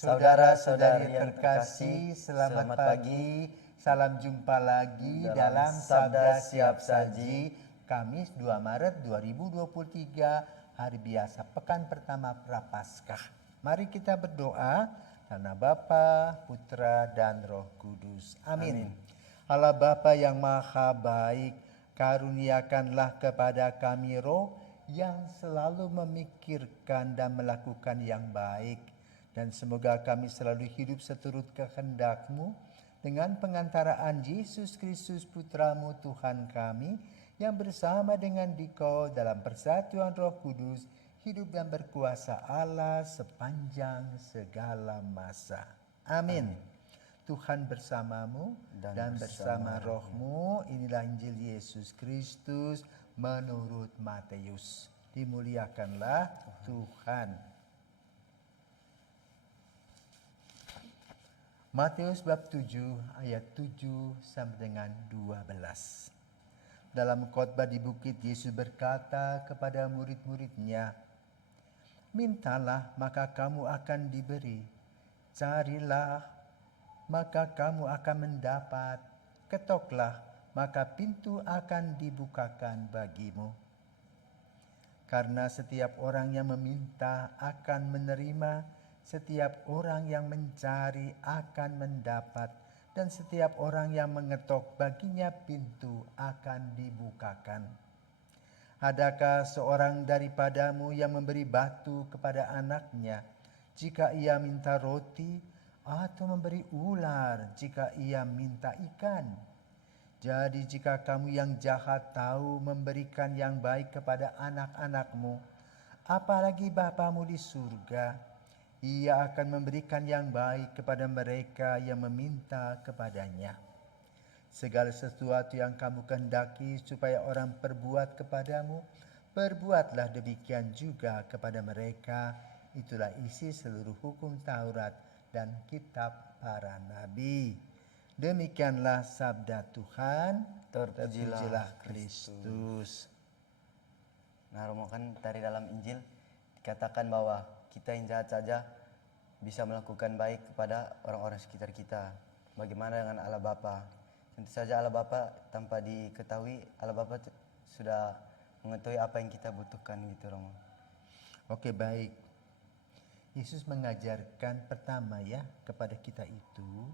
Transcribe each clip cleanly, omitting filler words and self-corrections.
Saudara-saudari yang terkasih, selamat pagi. Salam jumpa lagi dalam Sabda Siap Saji, Kamis 2 Maret 2023, hari biasa, pekan pertama Prapaskah. Mari kita berdoa karena Bapa, Putra, dan Roh Kudus. Amin. Allah Bapa yang Maha Baik, karuniakanlah kepada kami roh yang selalu memikirkan dan melakukan yang baik. Dan semoga kami selalu hidup seturut kehendak-Mu dengan pengantaraan Yesus Kristus Putra-Mu Tuhan kami, yang bersama dengan Dikau dalam persatuan Roh Kudus, hidup dan berkuasa Allah sepanjang segala masa. Amin. Tuhan bersamamu dan bersama rohmu. Inilah Injil Yesus Kristus menurut Matius. Dimuliakanlah Tuhan. Matius bab 7 ayat 7 sampai dengan 12. Dalam khotbah di bukit, Yesus berkata kepada murid-muridnya, "Mintalah maka kamu akan diberi, carilah maka kamu akan mendapat, ketoklah maka pintu akan dibukakan bagimu. Karena setiap orang yang meminta akan menerima, setiap orang yang mencari akan mendapat, dan setiap orang yang mengetok baginya pintu akan dibukakan. Adakah seorang daripadamu yang memberi batu kepada anaknya jika ia minta roti, atau memberi ular jika ia minta ikan? Jadi jika kamu yang jahat tahu memberikan yang baik kepada anak-anakmu, apalagi Bapamu di surga, Ia akan memberikan yang baik kepada mereka yang meminta kepadanya. Segala sesuatu yang kamu kehendaki supaya orang perbuat kepadamu, perbuatlah demikian juga kepada mereka. Itulah isi seluruh hukum Taurat dan kitab para nabi." Demikianlah sabda Tuhan. Terpujilah Kristus. Nah, Romo, kan dari dalam Injil dikatakan bahwa kita yang jahat saja bisa melakukan baik kepada orang-orang sekitar kita. Bagaimana dengan Allah Bapa? Tentu saja Allah Bapa tanpa diketahui, Allah Bapa sudah mengetahui apa yang kita butuhkan gitu, Romo. Oke, baik. Yesus mengajarkan pertama ya kepada kita itu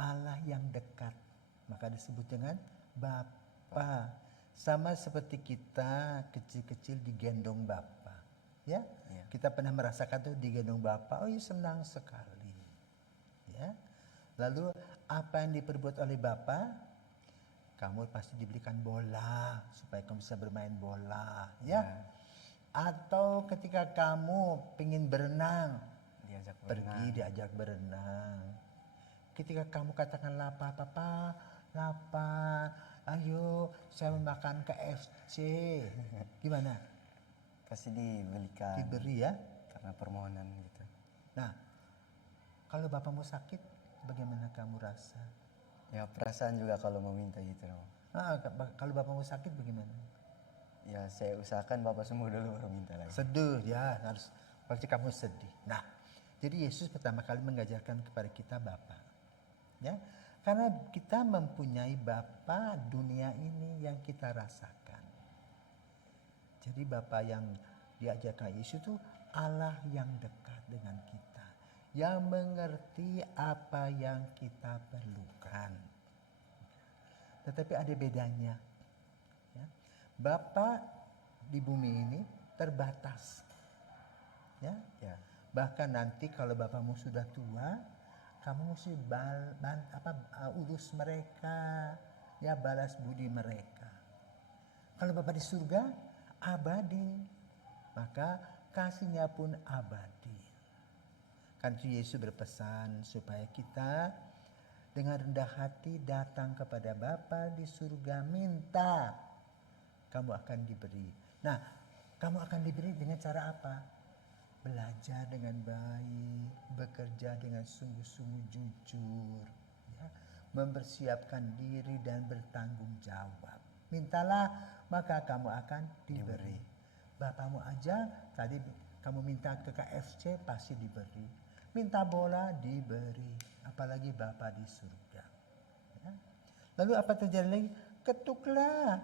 Allah yang dekat. Maka disebut dengan Bapa. Sama seperti kita kecil-kecil digendong Bapa. Ya, kita pernah merasakan tuh digendong Bapa, oh ya senang sekali. Ya, lalu apa yang diperbuat oleh Bapa? Kamu pasti diberikan bola supaya kamu bisa bermain bola, ya. Atau ketika kamu ingin berenang, diajak berenang. Ketika kamu katakan lapar, Papa, lapar, ayo saya makan KFC, gimana? Pasti dibelikan. Diberi ya. Karena permohonan gitu. Nah, kalau Bapamu sakit, bagaimana kamu rasa? Ya, perasaan juga kalau meminta gitu, Romo. Kalau Bapamu sakit bagaimana? Ya, saya usahakan Bapak sembuh dulu baru minta lagi. Sedih ya, harus pasti kamu sedih. Nah, jadi Yesus pertama kali mengajarkan kepada kita Bapa. Ya, karena kita mempunyai Bapa dunia ini yang kita rasakan. Jadi Bapa yang diajarkan Yesus itu Allah yang dekat dengan kita, yang mengerti apa yang kita perlukan. Tetapi ada bedanya. Ya. Bapa di bumi ini terbatas. Ya. Bahkan nanti kalau Bapamu sudah tua, kamu mesti urus mereka, ya, balas budi mereka. Kalau Bapa di surga abadi, maka kasihnya pun abadi. Kan Yesus berpesan supaya kita dengan rendah hati datang kepada Bapa di surga, minta, kamu akan diberi. Nah, kamu akan diberi dengan cara apa? Belajar dengan baik, bekerja dengan sungguh-sungguh jujur, ya, mempersiapkan diri dan bertanggung jawab. Mintalah maka kamu akan diberi. Bapamu aja tadi kamu minta ke KFC pasti diberi. Minta bola diberi, apalagi Bapa di surga. Ya. Lalu apa terjadi lagi? Ketuklah,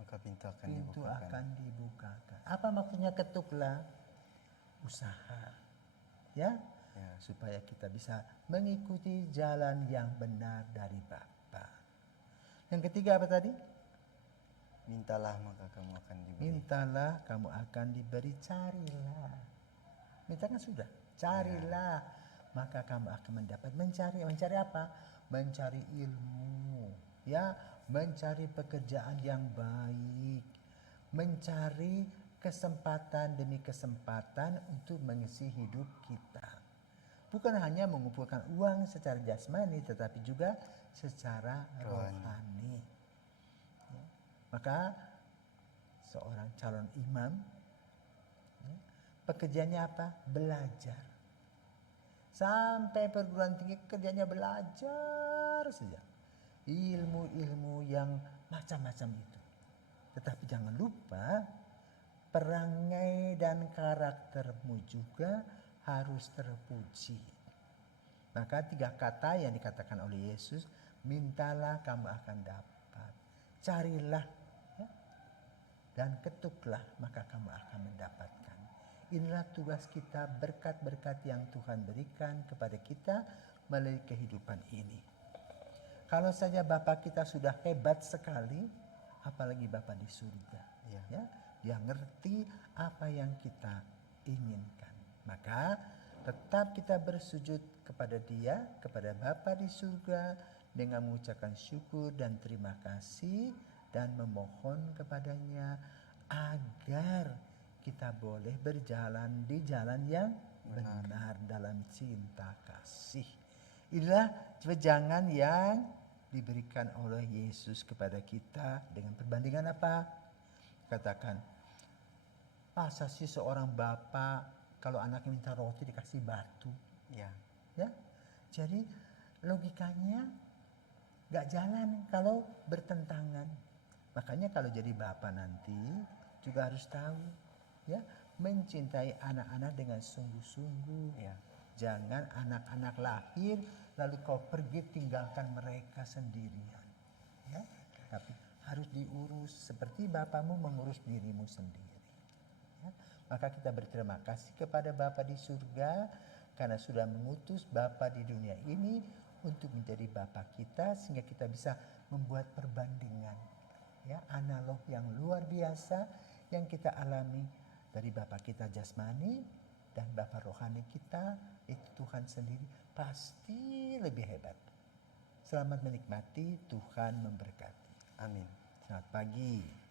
Maka pintu akan pintu dibukakan. akan dibukakan. Apa maksudnya ketuklah? Usaha. Ya, Ya. supaya kita bisa mengikuti jalan yang benar dari Bapa. Yang ketiga apa tadi? Mintalah maka kamu akan diberi. Mintalah kamu akan diberi, carilah. Minta kan sudah, carilah maka kamu akan mendapat. Mencari apa? Mencari ilmu, ya, mencari pekerjaan yang baik, mencari kesempatan demi kesempatan untuk mengisi hidup kita. Bukan hanya mengumpulkan uang secara jasmani, tetapi juga secara rohani. Ya. Maka seorang calon imam, ya, pekerjaannya apa? Belajar. Sampai perguruan tinggi kerjanya belajar saja. Ilmu-ilmu yang macam-macam itu. Tetapi jangan lupa perangai dan karaktermu juga harus terpuji. Maka 3 kata yang dikatakan oleh Yesus, mintalah kamu akan dapat. Carilah, ya, dan ketuklah maka kamu akan mendapatkan. Inilah tugas kita, berkat-berkat yang Tuhan berikan kepada kita melalui kehidupan ini. Kalau saja Bapa kita sudah hebat sekali, apalagi Bapa di surga. Ya, dia ngerti apa yang kita inginkan. Maka tetap kita bersujud kepada Dia, kepada Bapa di surga dengan mengucapkan syukur dan terima kasih dan memohon kepadanya agar kita boleh berjalan di jalan yang benar dalam cinta kasih. Inilah wejangan yang diberikan oleh Yesus kepada kita dengan perbandingan apa? Katakan, masa sih seorang bapak kalau anaknya minta roti dikasih batu? Ya. Ya, jadi logikanya gak jalan kalau bertentangan. Makanya kalau jadi bapak nanti juga harus tahu, ya, mencintai anak-anak dengan sungguh-sungguh. Ya. Jangan anak-anak lahir lalu kau pergi tinggalkan mereka sendirian. Ya, tapi harus diurus seperti bapamu mengurus dirimu sendiri. Ya, maka kita berterima kasih kepada Bapa di surga karena sudah mengutus Bapa di dunia ini untuk menjadi Bapa kita sehingga kita bisa membuat perbandingan, ya, analog yang luar biasa yang kita alami dari Bapa kita jasmani dan Bapa rohani kita, itu Tuhan sendiri pasti lebih hebat. Selamat menikmati, Tuhan memberkati. Amin. Selamat pagi.